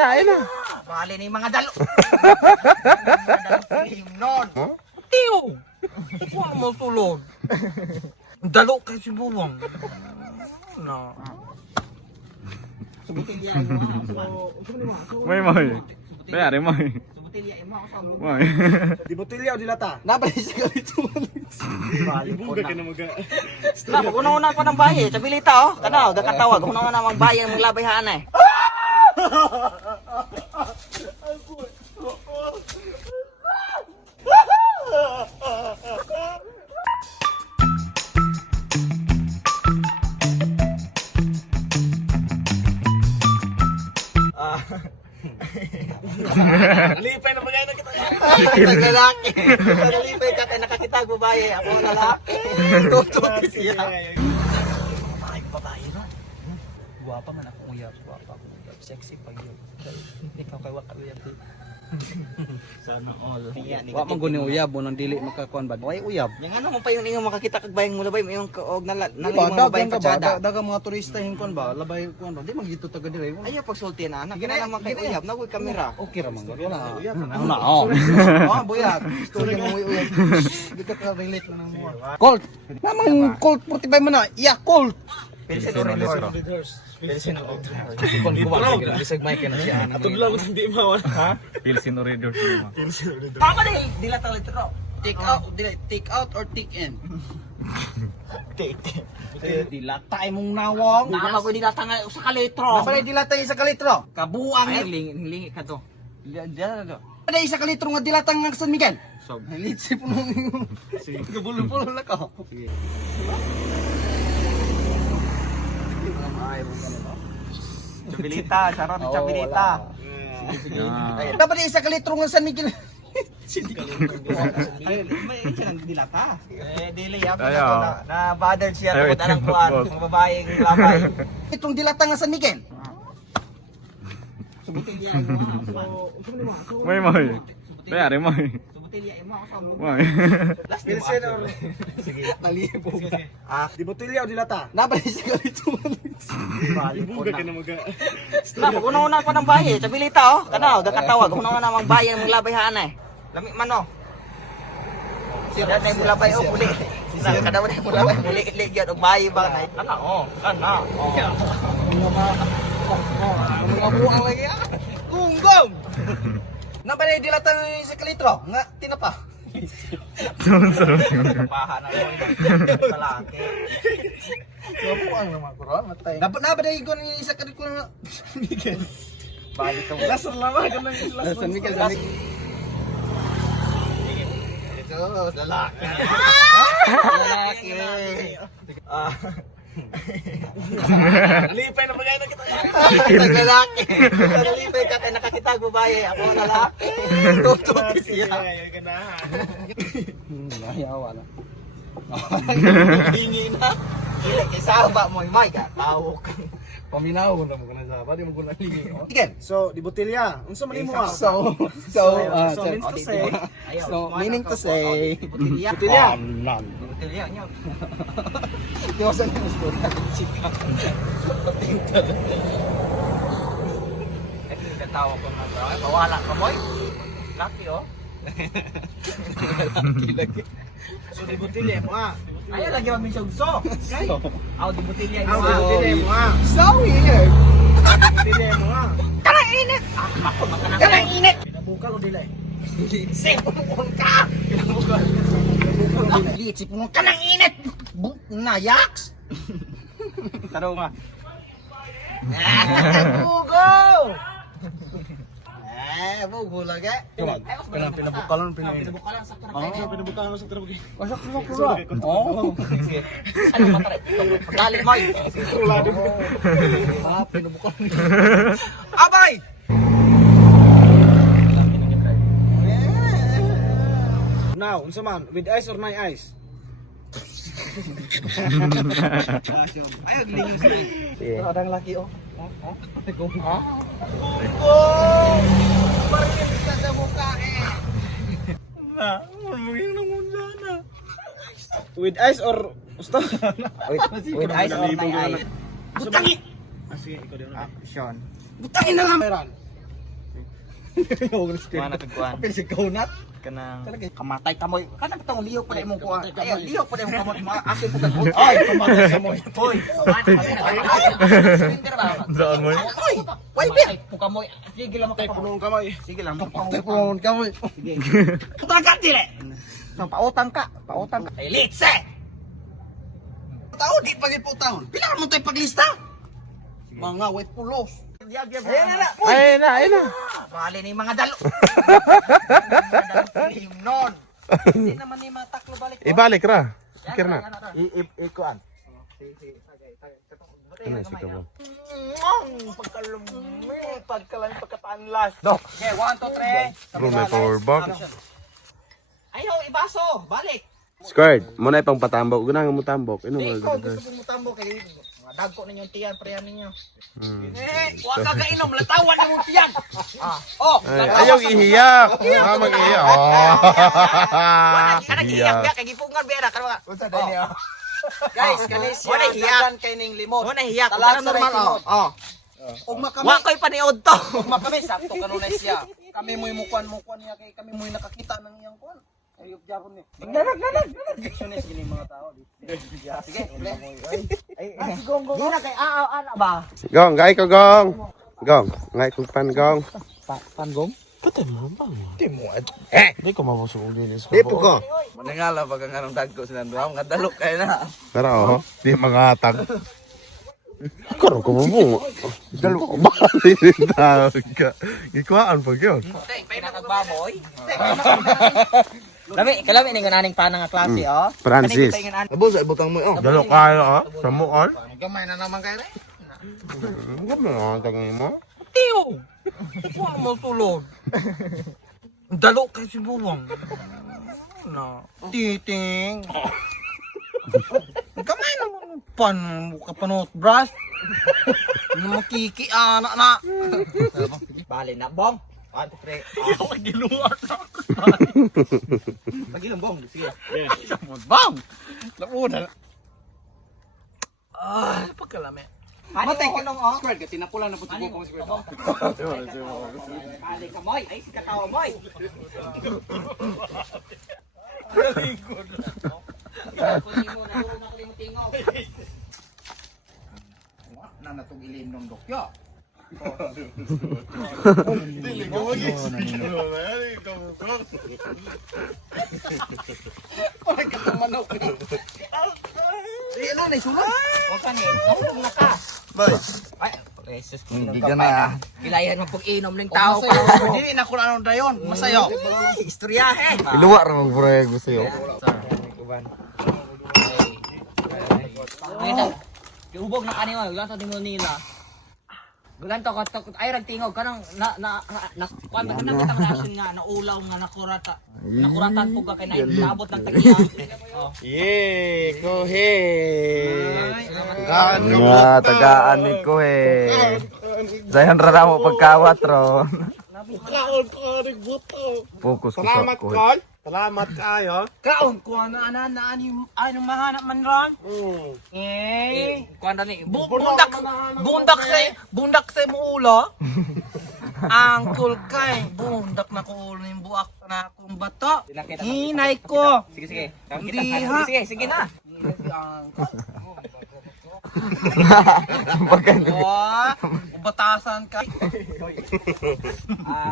Ay na. Bali ni mga dalo. Non. Tiyo. Huwag mo tulog. Dalo kay si Buwang. No. Subutilya mo. May. Bayari mo. Subutilya mo ako sa ulo. May. Di botilya o dilata? Nabalik sa galito. Bali ko Buga na. ka na maga. Na, una pa ng bahay. Tabilita oh. Kanaw, dakatawag. Una na magbahay ang labayhaan eh. Alipay na bagay na kita. Lalaki. Nalipay ka kaya nakakita babae. Ako lalaki. Tutok siya. Ay, babae no? Guwapa man ako uyab. Guwapa ako uyab. Sexy pag yun. Ikaw kay waka uyab. Sana all. Wa man guni uyab mo nang dili makakuan ba. Way uyab. Yang ano mo pa yung ingon makakita kag bayang mo labay mo yung kaog na Diba, mga bayang patsada. daga mga turista hinkon ba, labay kuan ba, di magito taga dire. Ayaw pagsulti na anak. Kina naman kay uyab. Nagoy kamera. Okay ra man. Wala. Uyab na. Wala. Oh. Ah, buyat. Istorya mo uyab. Di ka relate na nang mo. Colt. Namang Colt 45 man na. Yeah, Colt. Pilsen or Pilsen o Kon kuwa sige. Bisag mic na siya. Atod lang hindi mawala. Ha? Pilsin o reader mo. Pilsen o dilata. Papa dai dila ta litro. Take out or take in? Take. Dilatay mong nawong. Nama ko dila ta nga sa kalitro. Napalay dilatay sa kalitro. Kabuang lingi ka to. Napalay sa kalitro nga dilatang ng San Miguel. So, Litsi po nung gabulo-bulo na ka. chabilita, sarot chabilita. Dapat isa kalitro nga San Miguel. Ay, may siya nang dilata. Dili ya Ayaw. na bothered siya Ayaw, tungod anang ito, kuan, boss. mga babaeng labay. Itong dilata nga San Miguel. Subutilya mo. May. Bayari mo. Subutilya mo ako sa ulo. May. Last Pilsen or Nalibo. Di botilya o dilata? Napalay sa kalitro. bali ko Buga ka na. na maga. Na, una pa ng bahay. Tabilita oh. Kanaw, dakatawag. Una na magbahay ang labayhaan eh. Lami man oh. Sira na yung labay oh, muli. Sira ka daw na yung labay, muli iligyan og bahay ba na. Kana oh, kana. Oh. Mga buang lagi ah. Gunggong. Napalay dilata sa kalitro nga tinapa. Paha na mo lalaki. Mga buang naman ko ron matay. Dapat na ba dai ko ni isa kalitro nga San Miguel. Balik ka. Lasar lama ka na yung last San Miguel. Ito, lalaki. Lalaki. Alipay na bagay na kita. Lalaki. Nalipay ka kaya nakakita babae. Ako lalaki. Tutok siya. Ay, ganahan. Ayaw na. Hingi na. Kaya kisaba mo yung mic. Tawag. Paminaw ko na mo kana sa pati mo ko na ligi. Again. So, di botilya. Unsa man imo? So means to say. So, meaning to say, Butilya. Botilya. Butilya nyo. Tiwasan ko gusto na chika. Katawa ko nga bro. Mawala ka boy. Laki oh. So, di botilya mo ah. Ayaw lagi mamisugso. Aw, di butilya Aw, mo. di botilya mo ah. So weird. Di botilya mo ah. Kanang init. Ako makanang kanang init. Pinabukal o dilay? Sip mo ka. Litsi puno ka ng init. Nayaks. Taro nga. Bugo. Bugo lagi. Kanang pinabukalan, Pinabukalan sa Oo, pinabukalan sa trabaho. Pasok mo ko. Oh. Ano matray? Dali mo. Pinubukan. Abay. Now, unsa man, with eyes or no eyes? Ayaw giling sa. Ada yang laki oh. Bakit ka sa mukha eh? With eyes or gusto? With eyes or my eyes. Butangi. Sige, ikaw din. Action. Butangin na lang. Meron. Kuan natin kuan. Apil si kaunat. Kanang Talaga. kamatay kamoy. Kanang tong liyok pa imong kuan. Ay, liyok pa imong kamoy. Akin po kag Ay, kamatay sa mo. Hoy, Surrender ba? Saan mo? Hoy, why be? Pukamoy. Sige lang Tay punong kamay. Sige lang. Patay po naman ka mo. Utang ka dili. Pautang ka. Pautang ka. Ay, litse. Tao, di pagit po taon. Pila mo tayo paglista? Mga white pulos. Ayun na. Bali ni mga dalo. Non. Hindi naman ni mataklo balik. Ibalik ra. Sikir na. Ikuan. Ano yung sikir mo? Pagkatanlas. Okay, 1, 2, 3. Room na power bank. Ayaw, ibaso. Balik. Squared, mo na ipang patambok. Gunang mo tambok. Ino Hindi, mo? ikaw gusto mo tambo kay mga dagko ninyo tiyan, preyan ninyo. Huwag ka kainom, latawan na mo tiyan. Ayaw ihiyak. Mag-iyak. Kanang iyak biya kay gipungan bera kan mga. Guys, kanis Wala siya. hiyak. Dagan kay ning limot. Mo na hiyak, Talag kana sa normal right oh. Ugma kami. Wa koy paniod to. Ugma kami sakto kanunay siya. Kami mo'y mukuan niya kay kami mo'y nakakita ng iyang kuan. Ayop jaron ni. Nalag. Perfectionist gini mga tao dito. Sige, Ay, sigong na kay ana ba? Gong, gay ko gong. Gong, ngay ko pan gong. Panggong? Di ko mabusog din is. Ipo ko. Manangala pag ang anong dagko sila duha nga dalok kay na. Pero di mangatag. Karon ko mo. Dalo ba din tawag ka. Gikuan pag yun. Nagbaboy. Kalami ni aning panang nga klase oh. Francis. Abo sa ibutang mo. Dalo kayo sa muon. Gamay na naman kay re. Gumang mo. Tiyo. Wa mo sulod. Dalok kay si buwang. Na, titing. Gamay naman pan ka panot brush. Ano makiki anak na. Bali na bong. 1, 2, 3. Giluwar na. Pagi lang bong. Sige. Bang! Launa. Ay, pagkalami. Matay ko nung oh. Square, tinapula na po si Bukong Square. Bali ka moy. Ay si katawa moy. Na natong ilim ng dokyo. Ay, katamanok. Ano na isulat? O kani, nahulog na ka. Bay. Ay, Jesus ko. Hindi ka na. Ilayan mo pag inom ng tao pa. Hindi na kung anong dayon. Masayo. Istoryahe. Iluwa ra mo bro gusto yo. Ito. Ubog na kanimo, ulan sa tingol nila. Gulan to ay ragtingog kanang kuan ba kanang kitang reaction nga naulaw nga nakurata. Nakuratan po ka kay naabot ng tagiya. Ye, ko he. Nga tagaan ni ko he. Dayon ra mo pagkawat ron. Kaon ko rig buto. Focus ko Salamat sa ko. kol. Salamat kayo. Kaon ko na anong mahanap man ron. Kuan ni Bundak sa mo ulo. Angkol kay bundak na ko ulo yung buak na akong bato. Hinay ko. Sige. Hindi, ha? Sige na. Wah, batasan ka.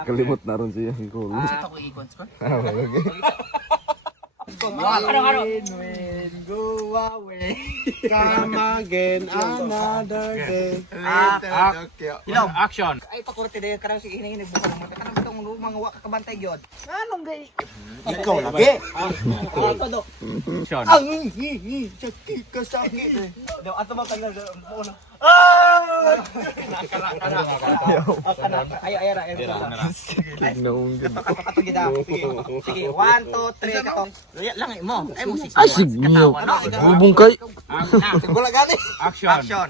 Kalimot na ron siya ko. Ito ko ikon ko. Karo. Go away. Come again another day. Action! Ay pakurti dayo karang sige hini buka naman. Kanang bitong mga wa kabantay gyud. Anong gay? Ikaw lagi. Todo. Action! Sakit ka sakit. Do ato ba kanang ulo. Ayo ra. Kato gida. Sige, 1 2 3 katong. Lang mo. Ay mo sige. Ay signiyo. Bubong kay. Gula gani. Action!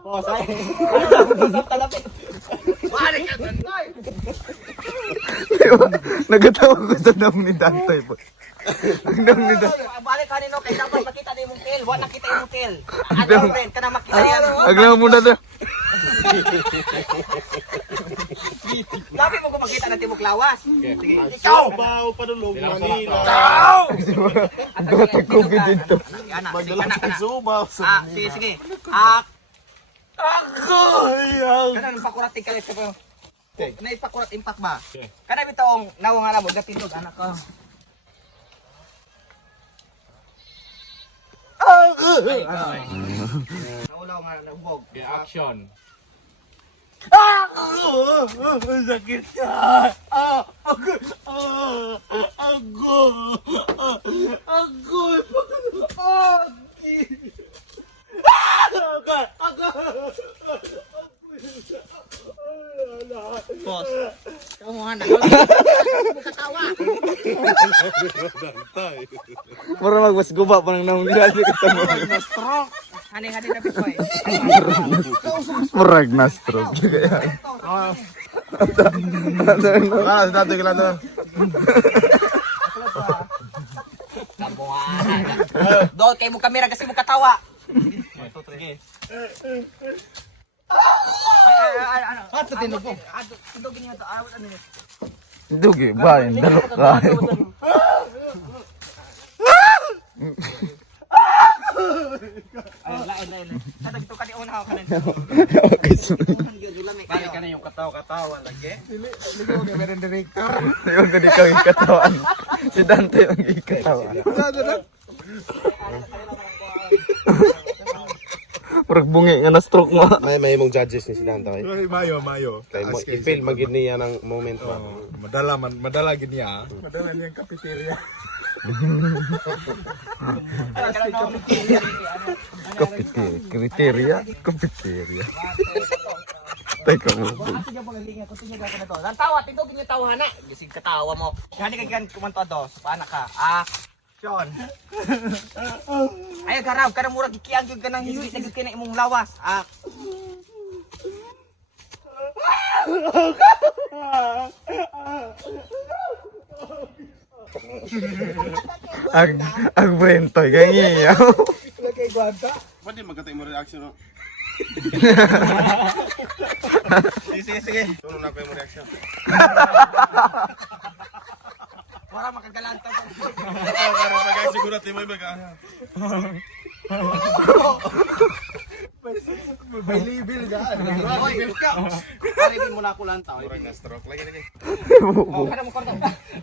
Oh, say. Talapit. Balik ka tanay. Nagatawa ko sa dam ni Dantoy po. Ang dam ni Dantoy. Balik kanino kay dapat makita ni mong kill. Wa nakita imong kill. Ano friend kana makita yan. Aglaw mo na to. Labi mo ko makita na timok lawas. Sige. Ikaw. Baw padulong Manila. Dota COVID dito. Ana, sige kana. Subaw. Sige sige. Ako yang. Kana nagpakurat ka sa ko. Na ipakurat impact ba? Kana bitong nawang ana mo gatindog anak ko. Nawala nga naubog. Action. Sakit ka. Boss. Kamu ana. Katawa. Mura magbas guba pa nang naong nilali ka tamo. Hani-hani na pitoy. Murag na stroke. Ah, dati ka lang na. Doon kay mo kamera kasi mo katawa. Ay, ano? Ato tinubo. Ato tinubo niya to. Awat ano. Dugi ba yung dalo ka? Ay, lain. Sadag to kani una ka Okay, so. Balik ka na yung katawa lagi. Yung gani kang ikatawan. Si Dante ang ikatawan. Murag bungi nga na stroke mo. May mong judges ni si Dante. Mayo. Kay mo i-feel magid niya ng moment ba. Madala gini ah. Madala niyang cafeteria. Kriteria. Teka mo. Sige po galing ko tinyo gako na to. Lan tawa tindog niyo tawhana. Gising katawa mo. Gani ka gan kumanto do. Paana ka? Action. Ay garab kada murag gikiang gyud kanang hindi na gyud kina imong lawas. Ang brentoy ganyan. Pwede magkatay mo reaction no. Sige. Tunong na ko yung reaction. Wala makagalanta po. Para siguro tayo may baga. May libil ka. Paribin mo na ako lang tao. Murag na stroke lagi. Kada mo kordo.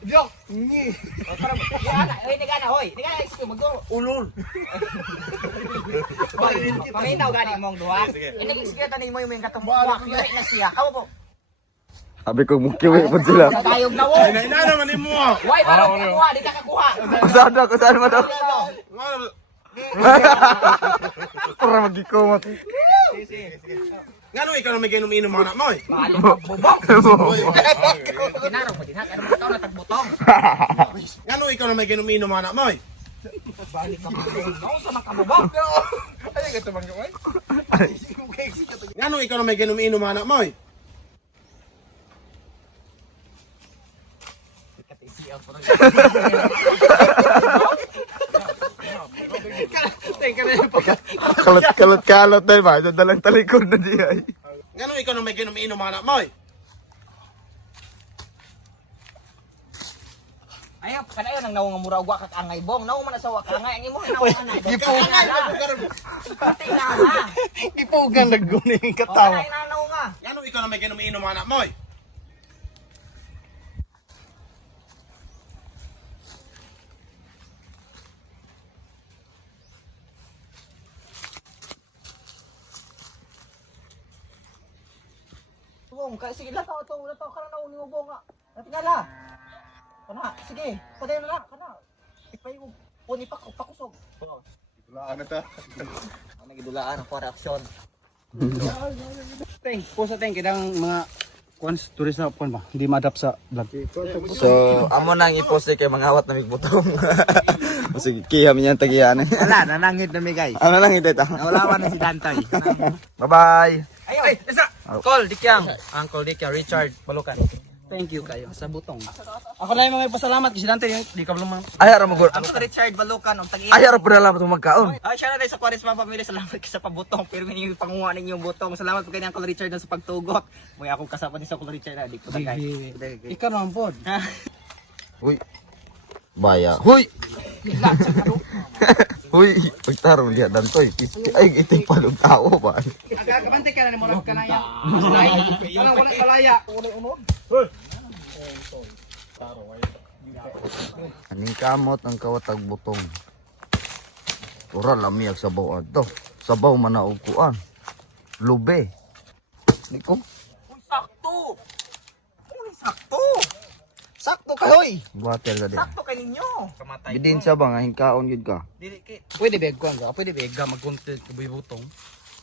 Joke. Ni. Para mo. Ana, hoy nigana hoy. Nigana isip magdo. Ulol. Paminaw gani mong duha. Ini sikreto ni mo yung katong buwak. Yuri na siya. Kamu po. Sabi ko mukiwi po sila. Kayog na wo. Ina naman mo. Why parang kuha, di ka kakuha. Kusaan mo daw. Para magikumat. Ngano ikaw na may ginom-inom mga anak mo eh? Balik ka bubok. Kinarong mo din ha. Ano mo ikaw na tagbotong. Ngano ikaw na may ginom-inom mga anak mo eh? Balik ka bubok. Ano sa mga kabubok? Ngano ikaw na may ginom-inom mga anak mo eh? Kalot dahil ba? Dalang talikod na diya. Ngano ikaw na may ginom-inom mga anak mo eh? Ayaw, kanayo nang nawang mura ugwa kag angay bong. Naw man sa wa angay ang imo nawang anay. Gipugan na. Pati na ha. Gipugan nagguning Katawa. Kanay na naw nga. Ngano ikaw na may ginom-inom mga anak mo eh? Bong, sige lataw ka na nauni mo bong nga. Natingala. Kana, sige, patay na na, kana. Ipay mo, puni pakusog. Dulaan na ta. Ano gidulaan ako reaksyon. Teng, po sa teng kidang mga kuans turista kuan ba? Hindi ma-adapt sa vlog. So, amo nang i-post kay mga awat na migbutong. Sige, kiham niyan tagiyan. Wala, nanangit na migay. Ano lang ito? Nawalawan na si Dantay. Bye-bye. Ayaw. Ay, isa. Uncle Dikyang. Uncle Dikyang, Richard Balukan. Thank you kayo sa butong. Ako na yung mga pasalamat kasi dante yung di ka lumang. Ay, ara mo gud. Ang sa Richard Balukan, ang tag-iya. Ay, ara pa na lang itong magkaon. Ay, siya na rin sa Quaresma Pamilya. Salamat kayo sa pabutong. Pero minigay panguha ninyo yung butong. Salamat po kayo ng Uncle Richard na sa pagtugot. May akong kasama din sa Uncle Richard na. Di ko tagay. Ikaw naman pod. Huy. Baya. Huy. Huy, pagtarong diya dantoy. Ay, iting palong tao ba? Kabante ka na ni Morag Kanaya. Maslay. Kanang wala kalaya. Aning kamot ang kawatag butong. Ura lamiyag sabaw adto. Sabaw man na og kuan. Lube. Niko. Uy, sakto! Uy, sakto! Sakto kahoy! Buhatel ka din. Sakto kay ninyo! Kamatay Bidin sa ba nga hingkaon yun ka. Dili kay... Pwede beg ko nga, pwede beg ka mag-content ko buy butong.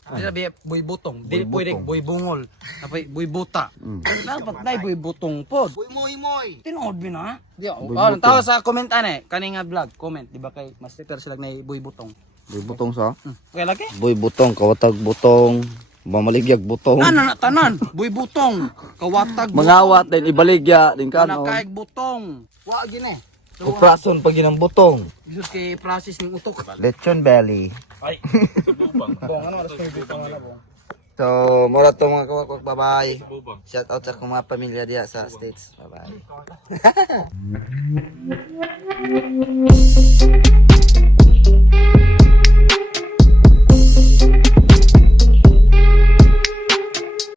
Dili be buy butong, dili Buy pwede butong. buy bungol. Napay buy buta. Dapat nay buy butong pod. Uy, moy! Tinood mi na. Di oh, Buy butong. tawo sa comment ane, kani nga vlog, comment di ba kay Master sila na buy butong. Boy butong sa. Okay lagi? Boy butong, kawatag butong. Mamaligyag butong. Tanan na tanan, buy butong. Kawatag Mangawat din ibaligya din ka no. Nakaig butong. Wa gini. Uprason pag ginang butong. Bisus kay process ning utok. Lechon belly. Bong ano oras kay butong wala bong. So, mura to mga kawakwak. Bye-bye. Shout out sa akong mga pamilya diya sa States. Bye-bye.